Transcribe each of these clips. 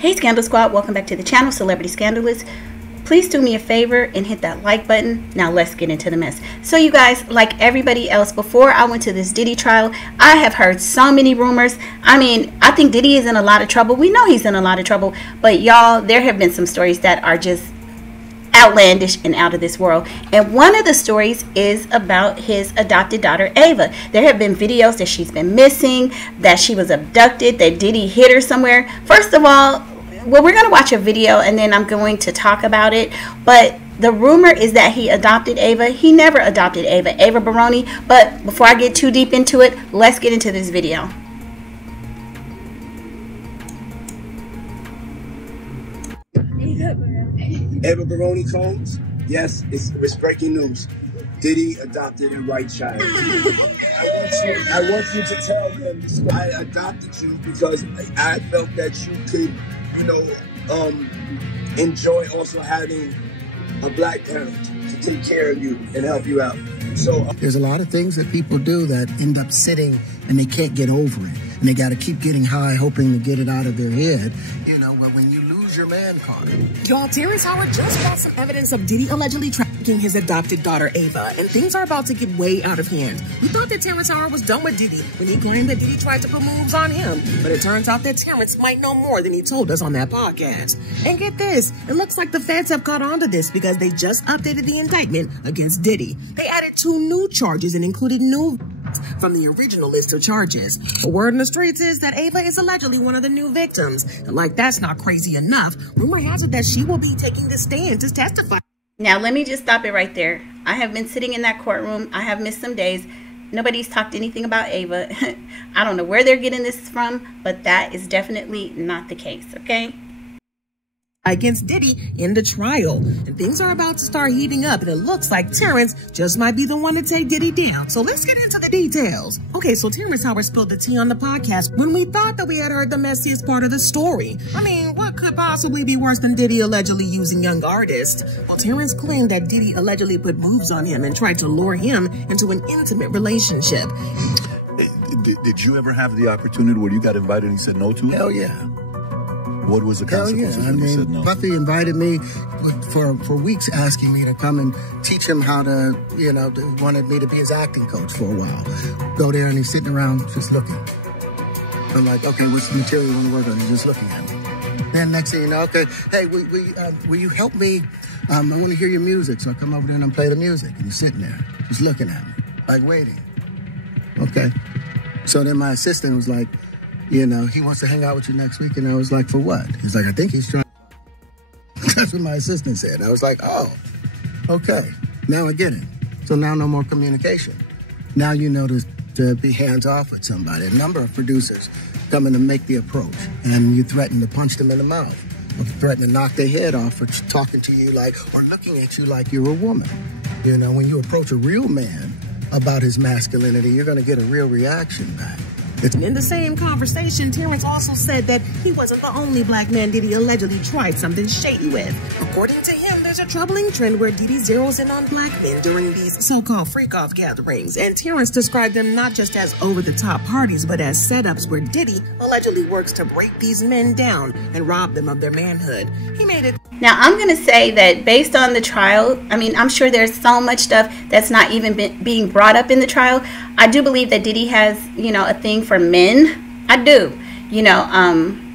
Hey Scandal Squad, welcome back to the channel, Celebrity ScandaLust. Please do me a favor and hit that like button. Now let's get into the mess. So you guys, like everybody else, before I went to this Diddy trial, I have heard so many rumors. I mean, I think Diddy is in a lot of trouble. We know he's in a lot of trouble, but y'all, there have been some stories that are just outlandish and out of this world. And one of the stories is about his adopted daughter Ava. There have been videos that she's been missing, that she was abducted, that Diddy hid her somewhere. First of all, well, we're going to watch a video and then I'm going to talk about it. But the rumor is that he adopted Ava. He never adopted Ava Baroni. But before I get too deep into it, let's get into this video. Ava Baroni Combs, yes, it's breaking news. Diddy adopted a white child. I want you to tell them I adopted you because I felt that you could, enjoy also having a black parent to take care of you and help you out. So there's a lot of things that people do that end up sitting and they can't get over it. And they got to keep getting high, hoping to get it out of their head. When you lose your man card. Y'all, Terrence Howard just got some evidence of Diddy allegedly trafficking his adopted daughter Ava, and things are about to get way out of hand. We thought that Terrence Howard was done with Diddy when he claimed that Diddy tried to put moves on him, but it turns out that Terrence might know more than he told us on that podcast. And get this, it looks like the feds have caught on to this because they just updated the indictment against Diddy. They added 2 new charges and included new from the original list of charges. The word in the streets is that Ava is allegedly one of the new victims. And like that's not crazy enough, rumor has it that she will be taking the stand to testify. Now let me just stop it right there. I have been sitting in that courtroom. I have missed some days. Nobody's talked anything about Ava. I don't know where they're getting this from, but that is definitely not the case, okay? Against Diddy in the trial, and things are about to start heating up, and it looks like Terrence just might be the one to take Diddy down. So let's get into the details. Okay, so Terrence Howard spilled the tea on the podcast when we thought that we had heard the messiest part of the story. I mean, what could possibly be worse than Diddy allegedly using young artists? Well, Terrence claimed that Diddy allegedly put moves on him and tried to lure him into an intimate relationship. Did you ever have the opportunity where you got invited and he said no to it? Hell yeah. What was the consequence? Hell yeah. I mean, no? Buffy invited me for weeks, asking me to come and teach him how to, wanted me to be his acting coach for a while. Go there and he's sitting around just looking. I'm like, okay, what's the material you want to work on? He's just looking at me. Then next thing you know, okay, hey, will you help me? I want to hear your music. So I come over there and I play the music. And he's sitting there just looking at me, like waiting. Okay. So then my assistant was like, he wants to hang out with you next week. And I was like, for what? He's like, I think he's trying. That's what my assistant said. I was like, oh, okay. Now I get it. So now no more communication. Now you know to be hands off with somebody. A number of producers coming to make the approach. And you threaten to punch them in the mouth. Or threaten to knock their head off for talking to you or looking at you like you're a woman. When you approach a real man about his masculinity, you're going to get a real reaction back. In the same conversation, Terrence also said that he wasn't the only black man Diddy allegedly tried something shady with. According to him, there's a troubling trend where Diddy zeroes in on black men during these so-called freak-off gatherings, and Terrence described them not just as over-the-top parties, but as setups where Diddy allegedly works to break these men down and rob them of their manhood. He made it. Now, I'm going to say that based on the trial, I mean, I'm sure there's so much stuff that's not even being brought up in the trial. I do believe that Diddy has, a thing for men. I do,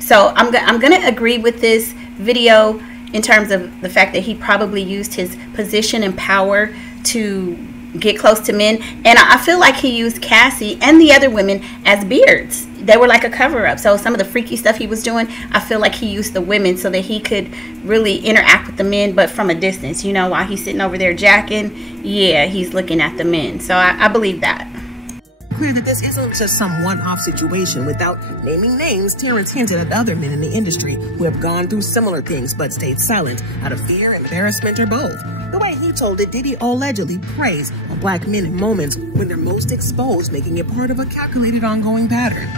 so I'm going to agree with this video in terms of the fact that he probably used his position and power to get close to men. And I feel like he used Cassie and the other women as beards. They were like a cover-up. So some of the freaky stuff he was doing, I feel like he used the women so that he could really interact with the men, but from a distance. While he's sitting over there jacking, yeah, he's looking at the men. So I believe that. Clear that this isn't just some one-off situation. Without naming names, Terrence hinted at other men in the industry who have gone through similar things but stayed silent out of fear, embarrassment, or both. The way he told it, Diddy allegedly preys on black men in moments when they're most exposed, making it part of a calculated ongoing pattern.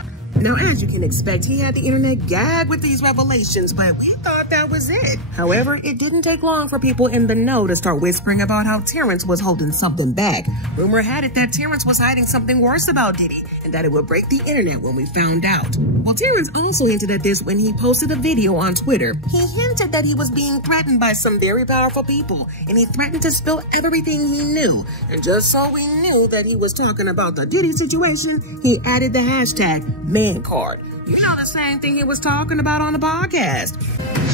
Now, as you can expect, he had the internet gagged with these revelations, but we thought that was it. However, it didn't take long for people in the know to start whispering about how Terrence was holding something back. Rumor had it that Terrence was hiding something worse about Diddy, and that it would break the internet when we found out. Well, Terrence also hinted at this when he posted a video on Twitter. He hinted that he was being threatened by some very powerful people, and he threatened to spill everything he knew. And just so we knew that he was talking about the Diddy situation, he added the hashtag #ManCard. You know, the same thing he was talking about on the podcast.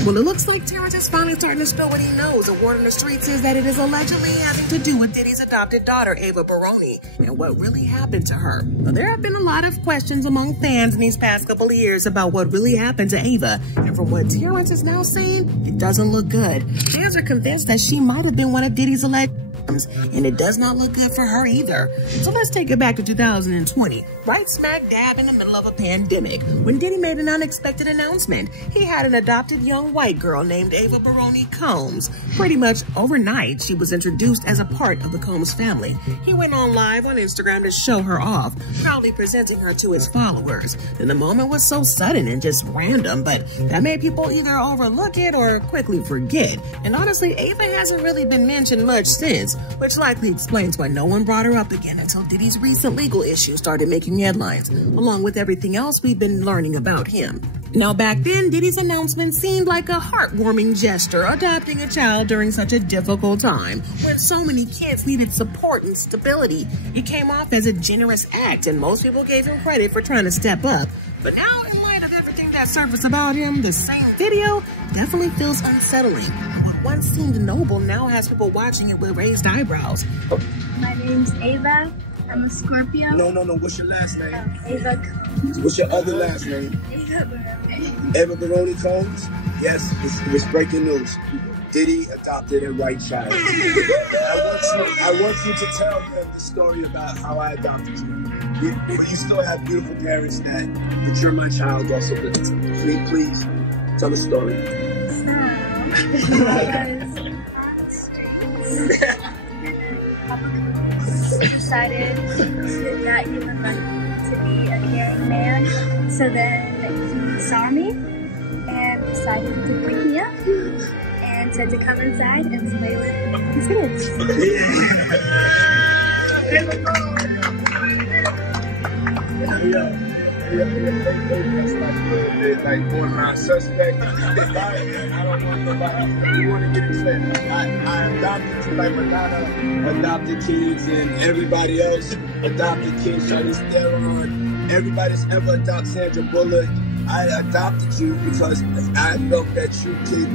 Well, it looks like Terrence is finally starting to spill what he knows. A word on the streets is that it is allegedly having to do with Diddy's adopted daughter, Ava Baroni, and what really happened to her. Now, there have been a lot of questions among fans in these past couple of years about what really happened to Ava, and from what Terrence is now saying, it doesn't look good. Fans are convinced that she might have been one of Diddy's alleged victims, and it does not look good for her either. So let's take it back to 2020, right smack dab in the middle of a pandemic, when Diddy made an unexpected announcement. He had an adopted young white girl named Ava Baroni Combs. Pretty much overnight, she was introduced as a part of the Combs family. He went on live on Instagram to show her off, proudly presenting her to his followers. And the moment was so sudden and just random, but that made people either overlook it or quickly forget. And honestly, Ava hasn't really been mentioned much since, which likely explains why no one brought her up again until Diddy's recent legal issues started making headlines, along with everything else we've been learning about him. Now, back then, Diddy's announcement seemed like a heartwarming gesture, adopting a child during such a difficult time, when so many kids needed support and stability. It came off as a generous act, and most people gave him credit for trying to step up. But now, in light of everything that surfaced about him, the same video definitely feels unsettling. What once seemed noble now has people watching it with raised eyebrows. My name's Ava. I'm a Scorpio. No. What's your last name? Ava Combs. What's your other last name? Ava Baroni. Ava Baroni Combs? Yes, it's breaking news. Diddy adopted a white child. I want you to tell them the story about how I adopted you. But you still have beautiful parents that you're my child also. But please, tell the story. So, I was on the streets, and Papa Combs decided that he would like to be a caring man. So then he saw me and decided to pick me up and said to come inside and play with his kids. That's like borderline suspect. I don't want nobody. You want to get it said. I adopted you like Madonna adopted kids, and everybody else adopted kids. Charlize Theron, everybody that's ever adopted Sandra Bullock. I adopted you because I felt that you could,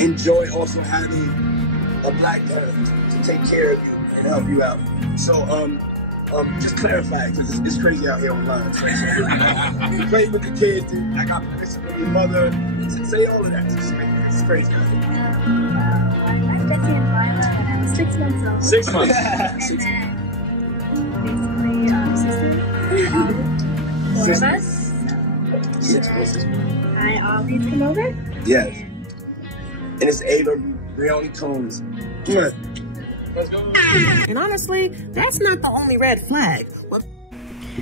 enjoy also having a black parent to take care of you and help you out. So, just clarify, because it's crazy out here online. So, you play with the kids, and I got permission from your mother. Say all of that. It's crazy. I'm Jackie and Lila, and I was 6 months old. 6 months. Basically, 4 of us. 6 months. I always come over. Yes. And it's Ava Baroni Combs. Let's go. And honestly, that's not the only red flag.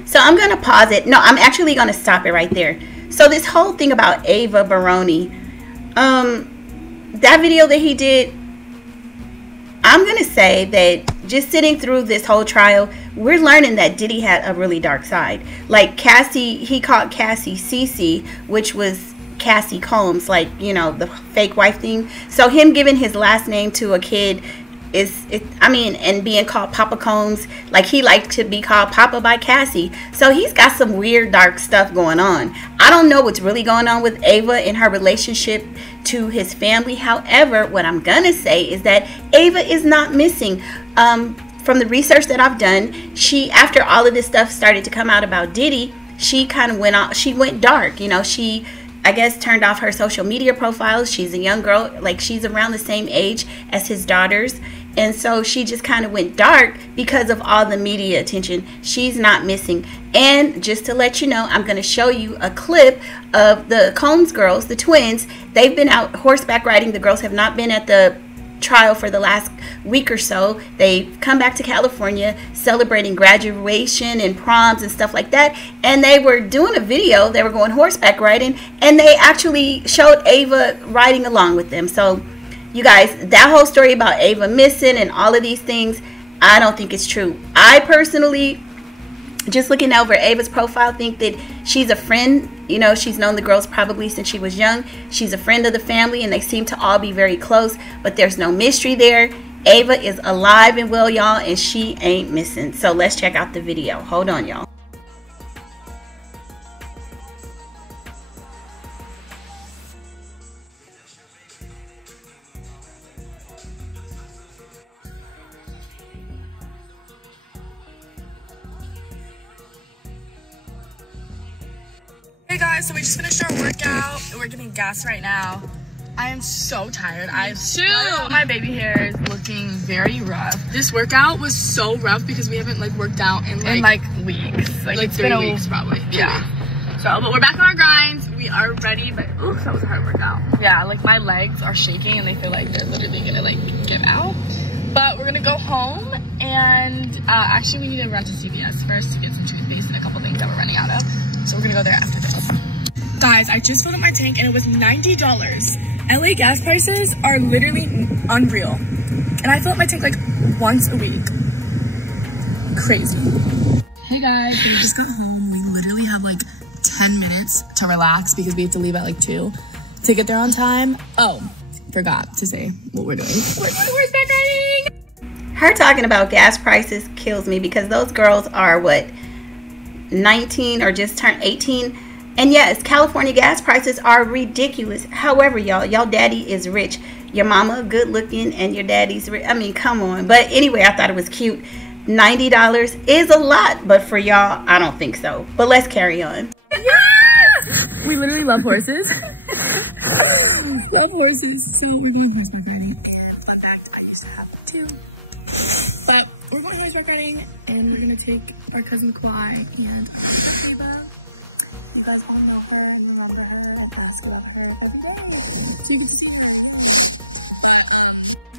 So I'm going to pause it. No, I'm actually going to stop it right there. So this whole thing about Ava Baroni, that video that he did, I'm going to say that just sitting through this whole trial, we're learning that Diddy had a really dark side. Like Cassie, he called Cassie Cece, which was Cassie Combs, like, the fake wife thing. So him giving his last name to a kid and being called Papa Combs, like he liked to be called Papa by Cassie. So he's got some weird dark stuff going on. I don't know what's really going on with Ava in her relationship to his family. However, what I'm gonna say is that Ava is not missing. From the research that I've done, she, after all of this stuff started to come out about Diddy, she kind of went off. She went dark. She, I guess, turned off her social media profiles. She's a young girl, like she's around the same age as his daughters. And so she just kind of went dark because of all the media attention. She's not missing. And just to let you know, I'm going to show you a clip of the Combs girls, the twins. They've been out horseback riding. The girls have not been at the trial for the last week or so. They've come back to California celebrating graduation and proms and stuff like that, and they were doing a video. They were going horseback riding, and they actually showed Ava riding along with them. So you guys, that whole story about Ava missing and all of these things, I don't think it's true. I personally, just looking over Ava's profile, think that she's a friend. You know, she's known the girls probably since she was young. She's a friend of the family, and they seem to all be very close, but there's no mystery there. Ava is alive and well, y'all, and she ain't missing. So let's check out the video. Hold on, y'all. Hey guys, so we just finished our workout. We're getting gas right now. I am so tired. My baby hair is looking very rough. This workout was so rough because we haven't like worked out in like weeks. Like 3 weeks probably. Yeah. So, but we're back on our grinds. We are ready, but ooh, that was a hard workout. Yeah, like my legs are shaking and they feel like they're literally gonna like give out. But we're gonna go home and actually we need to run to CVS first to get some toothpaste and a couple things that we're running out of. So we're gonna go there after this. Guys, I just filled up my tank and it was $90. LA gas prices are literally unreal. And I fill up my tank like once a week. Crazy. Hey guys, we just got home. We literally have like 10 minutes to relax because we have to leave at like 2 to get there on time. Oh, forgot to say what we're doing. We're going horseback riding. Her talking about gas prices kills me because those girls are what, 19 or just turned 18. And yes, California gas prices are ridiculous. However, y'all daddy is rich. Your mama good looking and your daddy's rich. I mean, come on. But anyway, I thought it was cute. $90 is a lot, but for y'all, I don't think so. But let's carry on. Yeah! We literally love horses. Love horses. See, you need horseback riding. Fun fact, I used to have 2. But we're going horseback riding and we're gonna take our cousin Kwai and Ava. You guys want to know her and remember her and ask about her every day.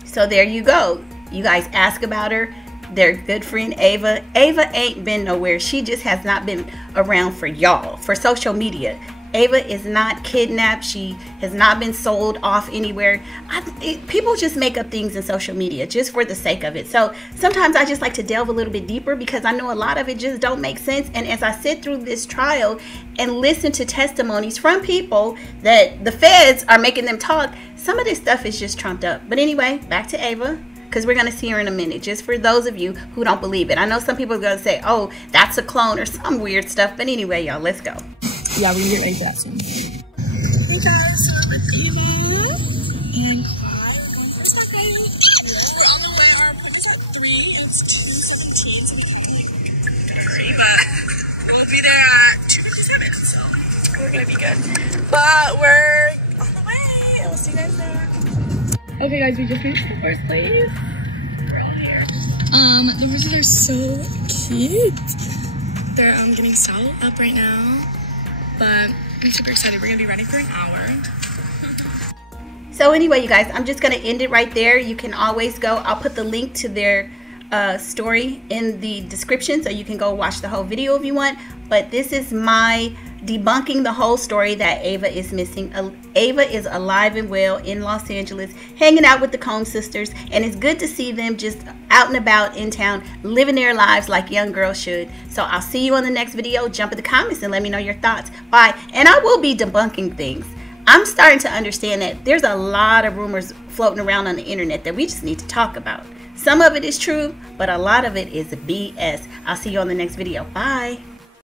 So there you go. You guys ask about her. Their good friend Ava. Ava ain't been nowhere. She just has not been around for y'all, for social media. Ava is not kidnapped. She has not been sold off anywhere. People just make up things in social media just for the sake of it. So sometimes I just like to delve a little bit deeper because I know a lot of it just don't make sense. And as I sit through this trial and listen to testimonies from people that the feds are making them talk, some of this stuff is just trumped up. But anyway, back to Ava, because we're going to see her in a minute, just for those of you who don't believe it. I know some people are going to say, oh, that's a clone or some weird stuff. But anyway, y'all, let's go. Yeah, we're gonna get ready for that soon. Hey guys, so we're with Ava and Kwai. We're going to start riding. We're on the way. Our appointment is at 3. It's 2:17. So Ava, we'll be there at 2:57. So we're gonna be good. But we're on the way. And we'll see you guys there. Okay, guys, we just reached the first place. We're all here. The horses are so cute. They're getting saddled up right now. But I'm super excited. We're gonna be riding for an hour. So anyway, you guys, I'm just gonna end it right there. You can always go. I'll put the link to their story in the description so you can go watch the whole video if you want. But this is my debunking the whole story that Ava is missing. Ava is alive and well in Los Angeles, hanging out with the Combs sisters, and it's good to see them just out and about in town, living their lives like young girls should. So I'll see you on the next video. Jump in the comments and let me know your thoughts. Bye. And I will be debunking things. I'm starting to understand that there's a lot of rumors floating around on the internet that we just need to talk about. Some of it is true, but a lot of it is BS. I'll see you on the next video. Bye.